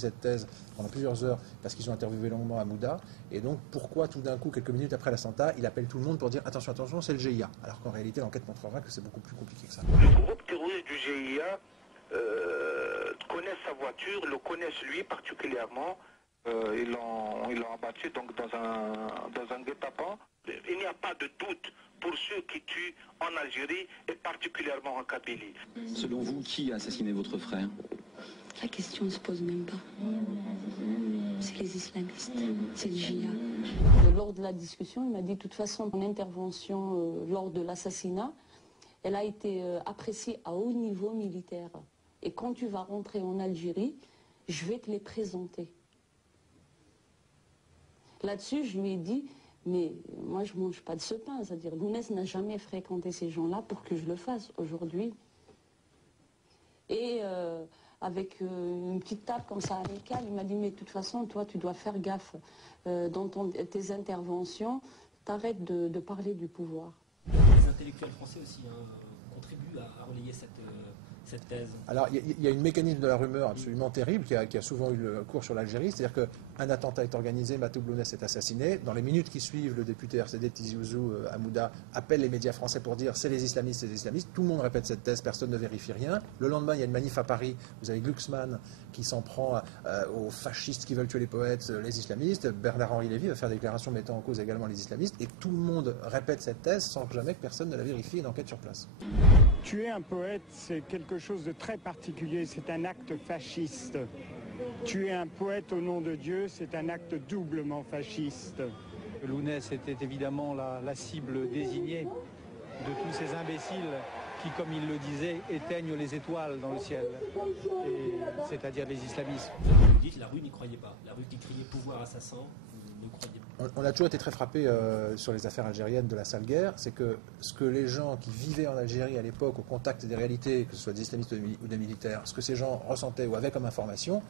cette thèse pendant plusieurs heures parce qu'ils ont interviewé longuement Hamouda. Et donc, pourquoi tout d'un coup, quelques minutes après l'attentat, il appelle tout le monde pour dire attention, attention, c'est le GIA. Alors qu'en réalité, l'enquête montrera que c'est beaucoup plus compliqué que ça. Le groupe terroriste du GIA connaît sa voiture, le connaissent lui particulièrement. Ils l'ont abattu donc dans un guet-apens. Il n'y a pas de doute pour ceux qui tuent en Algérie et particulièrement en Kabylie. Selon vous, qui a assassiné votre frère? La question ne se pose même pas. C'est les islamistes, c'est le GIA. Lors de la discussion, il m'a dit de toute façon, mon intervention lors de l'assassinat, elle a été appréciée à haut niveau militaire. Et quand tu vas rentrer en Algérie, je vais te les présenter. Là-dessus, je lui ai dit, mais moi je ne mange pas de ce pain. C'est-à-dire, Lounès n'a jamais fréquenté ces gens-là pour que je le fasse aujourd'hui. Et avec une petite tape comme ça amicale, il m'a dit, mais de toute façon, toi, tu dois faire gaffe dans tes interventions, t'arrêtes de parler du pouvoir. Les intellectuels français aussi contribuent à relayer cette thèse. Alors, il y a un mécanisme de la rumeur absolument terrible qui a souvent eu le cours sur l'Algérie, c'est-à-dire qu'un attentat est organisé, Matoub Lounès est assassiné. Dans les minutes qui suivent, le député RCD Tizi Ouzou Hamouda appelle les médias français pour dire c'est les islamistes, c'est les islamistes. Tout le monde répète cette thèse, personne ne vérifie rien. Le lendemain, il y a une manif à Paris, vous avez Glucksmann qui s'en prend aux fascistes qui veulent tuer les poètes, les islamistes. Bernard-Henri Lévy va faire des déclarations mettant en cause également les islamistes. Et tout le monde répète cette thèse sans jamais que personne ne la vérifie et d'enquête sur place. Tuer un poète, c'est quelque chose de très particulier, c'est un acte fasciste. Tuer un poète au nom de Dieu, c'est un acte doublement fasciste. Lounès était évidemment la cible désignée de tous ces imbéciles qui, comme il le disait, éteignent les étoiles dans le ciel, c'est-à-dire les islamistes. Vous dites la rue n'y croyait pas, la rue qui criait pouvoir assassin, vous ne croyez pas. On a toujours été très frappé sur les affaires algériennes de la sale guerre, c'est que ce que les gens qui vivaient en Algérie à l'époque au contact des réalités, que ce soit des islamistes ou des militaires, ce que ces gens ressentaient ou avaient comme information,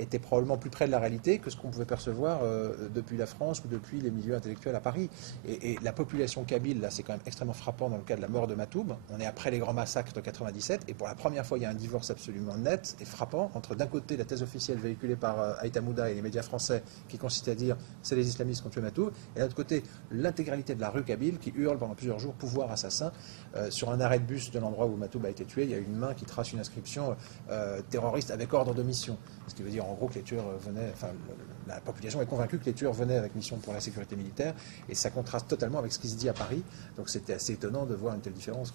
était probablement plus près de la réalité que ce qu'on pouvait percevoir depuis la France ou depuis les milieux intellectuels à Paris. Et la population kabyle, là, c'est quand même extrêmement frappant dans le cas de la mort de Matoub. On est après les grands massacres de 97, et pour la première fois, il y a un divorce absolument net et frappant entre, d'un côté, la thèse officielle véhiculée par Aït Hamouda et les médias français, qui consiste à dire c'est les islamistes qui ont tué Matoub, et de l'autre côté, l'intégralité de la rue kabyle qui hurle pendant plusieurs jours pouvoir assassin. Sur un arrêt de bus de l'endroit où Matoub a été tué, il y a une main qui trace une inscription terroriste avec ordre de mission. Ce qui veut dire en gros que les tueurs venaient, enfin la population est convaincue que les tueurs venaient avec mission pour la sécurité militaire, et ça contraste totalement avec ce qui se dit à Paris. Donc c'était assez étonnant de voir une telle différence.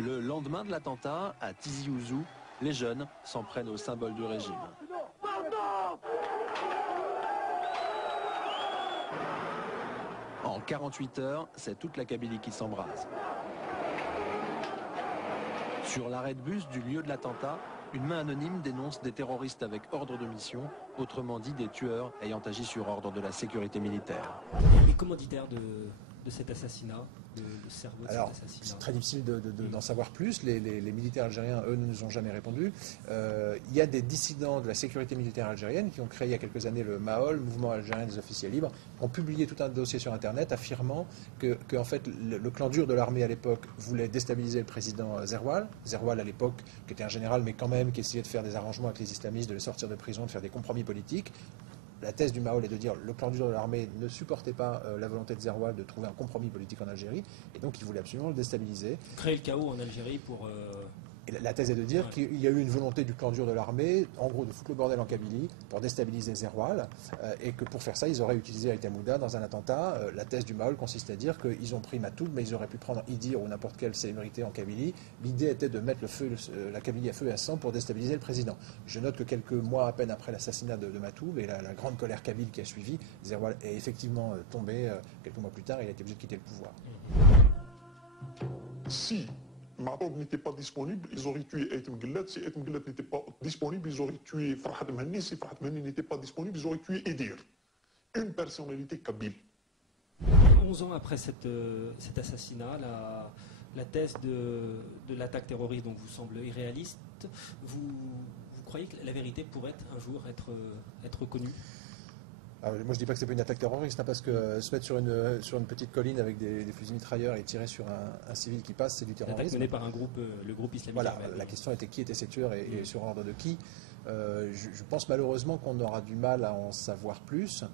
Le lendemain de l'attentat, à Tizi Ouzou, les jeunes s'en prennent au symbole du régime. En 48 heures, c'est toute la Kabylie qui s'embrase. Sur l'arrêt de bus du lieu de l'attentat, une main anonyme dénonce des terroristes avec ordre de mission, autrement dit des tueurs ayant agi sur ordre de la sécurité militaire. Les commanditaires de cet assassinat, le cerveau de Alors, cet assassinat. c'est très difficile d'en savoir plus. Les militaires algériens, eux, ne nous ont jamais répondu. Il y a des dissidents de la sécurité militaire algérienne qui ont créé il y a quelques années le MAOL, Mouvement algérien des officiers libres, ont publié tout un dossier sur Internet affirmant que en fait, le clan dur de l'armée à l'époque voulait déstabiliser le président Zerwal. Zerwal, à l'époque, qui était un général, mais quand même, qui essayait de faire des arrangements avec les islamistes, de les sortir de prison, de faire des compromis politiques. La thèse du MAOL est de dire que le clan dur de l'armée ne supportait pas la volonté de Zerwal de trouver un compromis politique en Algérie, et donc il voulait absolument le déstabiliser. Créer le chaos en Algérie pour... Et la thèse est de dire qu'il y a eu une volonté du clan dur de l'armée, en gros de foutre le bordel en Kabylie, pour déstabiliser Zerwal, et que pour faire ça, ils auraient utilisé Aït Hamouda dans un attentat. La thèse du MAOL consiste à dire qu'ils ont pris Matoub, mais ils auraient pu prendre Idir ou n'importe quelle célébrité en Kabylie. L'idée était de mettre la Kabylie à feu et à sang pour déstabiliser le président. Je note que quelques mois à peine après l'assassinat de Matoub et la grande colère kabyle qui a suivi, Zerwal est effectivement tombé quelques mois plus tard et il a été obligé de quitter le pouvoir. Si Matoub n'était pas disponible, ils auraient tué Aït Mguellat. Si Aït Mguellat n'était pas disponible, ils auraient tué Farhat Mehni. Si Farhat Mehni n'était pas disponible, ils auraient tué Idir. Une personnalité kabyle. 11 ans après cet assassinat, la thèse de l'attaque terroriste donc vous semble irréaliste. Vous croyez que la vérité pourrait un jour être connue? Alors, moi, je dis pas que c'est pas une attaque terroriste, hein, parce que se mettre sur une petite colline avec des fusils mitrailleurs et tirer sur un civil qui passe, c'est du terrorisme. L'attaque menée par un groupe, le groupe islamique. Voilà, la question était qui étaient ces tueurs et sur ordre de qui. Je pense malheureusement qu'on aura du mal à en savoir plus.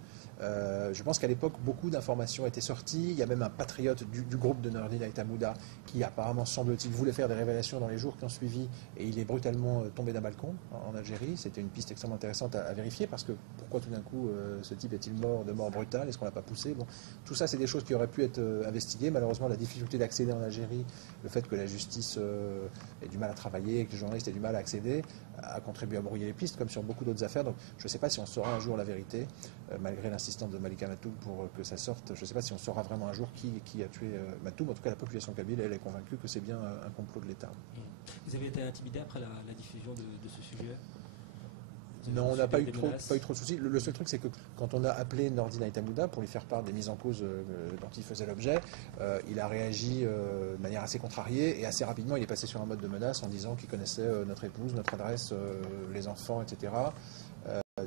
Je pense qu'à l'époque, beaucoup d'informations étaient sorties. Il y a même un patriote du groupe de Nordin Aït-Hamouda qui apparemment, semble-t-il, voulait faire des révélations dans les jours qui ont suivi et il est brutalement tombé d'un balcon en Algérie. C'était une piste extrêmement intéressante à vérifier parce que pourquoi tout d'un coup ce type est-il mort de mort brutale? Est-ce qu'on l'a pas poussé? Bon, tout ça, c'est des choses qui auraient pu être investiguées. Malheureusement, la difficulté d'accéder en Algérie, le fait que la justice ait du mal à travailler, que les journalistes aient du mal à accéder, a contribué à brouiller les pistes, comme sur beaucoup d'autres affaires. Donc, je ne sais pas si on saura un jour la vérité, malgré l'insistance de Malika Matoub pour que ça sorte. Je ne sais pas si on saura vraiment un jour qui a tué Matoub. En tout cas, la population kabyle, elle est convaincue que c'est bien un complot de l'État. Vous avez été intimidé après la diffusion de ce sujet? Non, on n'a pas eu trop de soucis. Le seul truc, c'est que quand on a appelé Nordin Aït-Hamouda pour lui faire part des mises en cause dont il faisait l'objet, il a réagi de manière assez contrariée et assez rapidement, il est passé sur un mode de menace en disant qu'il connaissait notre épouse, notre adresse, les enfants, etc.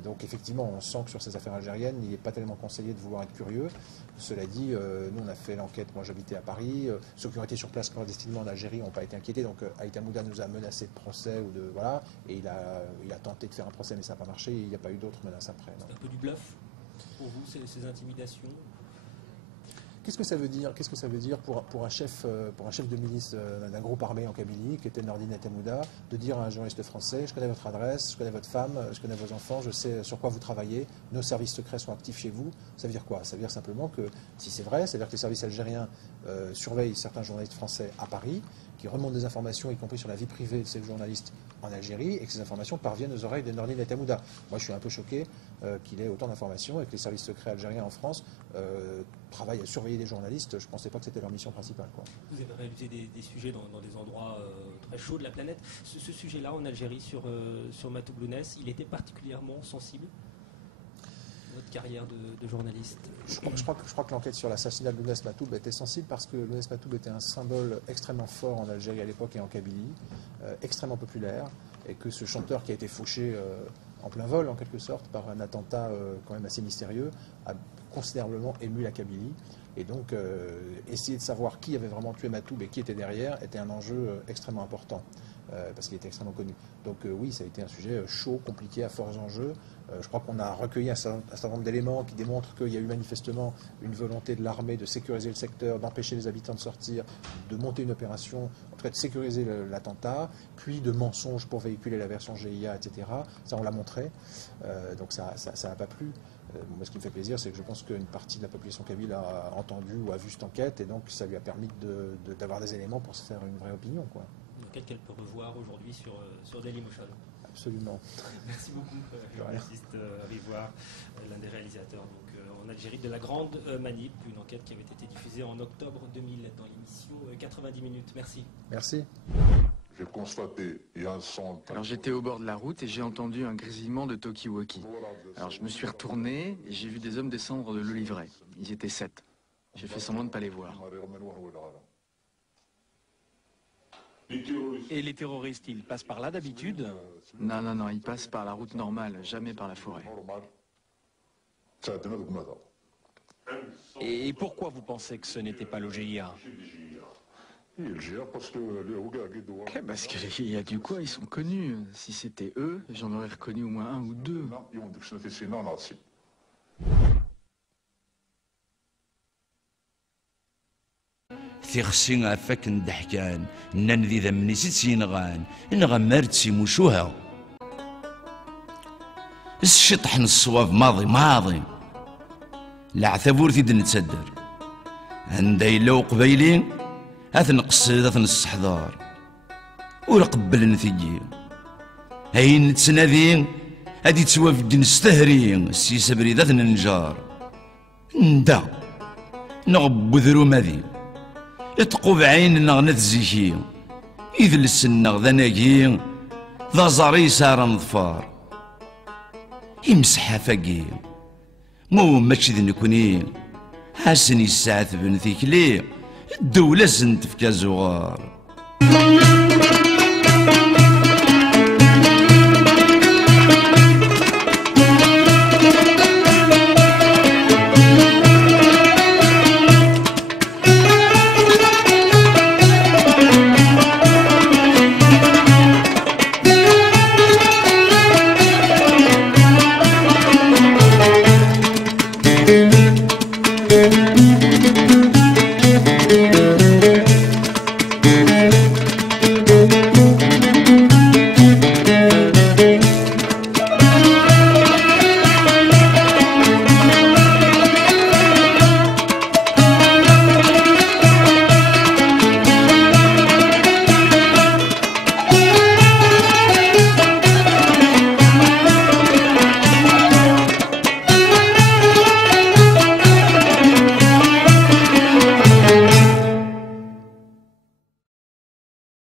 Donc effectivement, on sent que sur ces affaires algériennes, il n'est pas tellement conseillé de vouloir être curieux. Cela dit, nous on a fait l'enquête, moi j'habitais à Paris, ceux qui ont été sur place clandestinement en Algérie n'ont pas été inquiétés, donc Aït-Hamouda nous a menacé de procès, voilà, et il a tenté de faire un procès mais ça n'a pas marché, il n'y a pas eu d'autres menaces après. C'est un peu du bluff pour vous, ces intimidations? Qu'est-ce que ça veut dire? Qu'est-ce que ça veut dire pour un chef de milice d'un groupe armé en Kabylie, qui était Nordin Aït-Hamouda, de dire à un journaliste français: je connais votre adresse, je connais votre femme, je connais vos enfants, je sais sur quoi vous travaillez, nos services secrets sont actifs chez vous. Ça veut dire quoi? Ça veut dire simplement que, si c'est vrai, ça veut dire que les services algériens surveillent certains journalistes français à Paris, qui remontent des informations, y compris sur la vie privée de ces journalistes en Algérie, et que ces informations parviennent aux oreilles de Nordin Aït-Hamouda. Moi, je suis un peu choqué qu'il ait autant d'informations et que les services secrets algériens en France travaillent à surveiller des journalistes. Je ne pensais pas que c'était leur mission principale, quoi. Vous avez réalisé des sujets dans des endroits très chauds de la planète. Ce sujet-là, en Algérie, sur Matoub Lounès, il était particulièrement sensible à votre carrière de journaliste? Je crois que l'enquête sur l'assassinat de Lounès Matoub était sensible parce que Lounès Matoub était un symbole extrêmement fort en Algérie à l'époque et en Kabylie, extrêmement populaire, et que ce chanteur qui a été fauché en plein vol, en quelque sorte, par un attentat quand même assez mystérieux, a considérablement ému la Kabylie. Et donc, essayer de savoir qui avait vraiment tué Matoub et qui était derrière était un enjeu extrêmement important, parce qu'il était extrêmement connu. Donc oui, ça a été un sujet chaud, compliqué, à forts enjeux. Je crois qu'on a recueilli un certain nombre d'éléments qui démontrent qu'il y a eu manifestement une volonté de l'armée de sécuriser le secteur, d'empêcher les habitants de sortir, de monter une opération, en tout cas de sécuriser l'attentat, puis de mensonges pour véhiculer la version GIA, etc. Ça, on l'a montré. Donc ça n'a pas plu. Moi, ce qui me fait plaisir, c'est que je pense qu'une partie de la population kabyle a entendu ou a vu cette enquête, et donc ça lui a permis d'avoir des éléments pour se faire une vraie opinion, quoi. Une enquête qu'elle peut revoir aujourd'hui sur Dailymotion. Absolument. Merci beaucoup, Jean-Baptiste Rivoire, l'un des réalisateurs en Algérie de La Grande Manip, une enquête qui avait été diffusée en octobre 2000 dans l'émission 90 minutes. Merci. Merci. J'ai constaté, il y a un son. Alors j'étais au bord de la route et j'ai entendu un grésillement de talkie-walkie. Alors je me suis retourné et j'ai vu des hommes descendre de l'Olivret. Ils étaient 7. J'ai fait semblant de ne pas les voir. Et les terroristes, ils passent par là d'habitude? Non, ils passent par la route normale, jamais par la forêt. Et pourquoi vous pensez que ce n'était pas le GIA? Parce qu'il y a du quoi, ils sont connus. Si c'était eux, j'en aurais reconnu au moins un ou deux. ثيخسي غافاك ندحكان نان ذي ذمني سينغان نغمرت سي مشوها الشطح الصواب ماضي العثابور ثيد نتصدر عندي لو قبيلين اثن قصيد اثن السحضار ورقبل نثيجي هاي نتسنادين هادي توافد نستهري السي سبري ذات النجار ندا نغبو ذرو ماذي اتقو بعين نغنت زيكي إذ السنغ ذا ناقي ذا زاري سار نظفار يمسح فاقي مو ماشي ذي نكوني حاسني الساعة بن ثيكلي الدولة سنت في كازوغار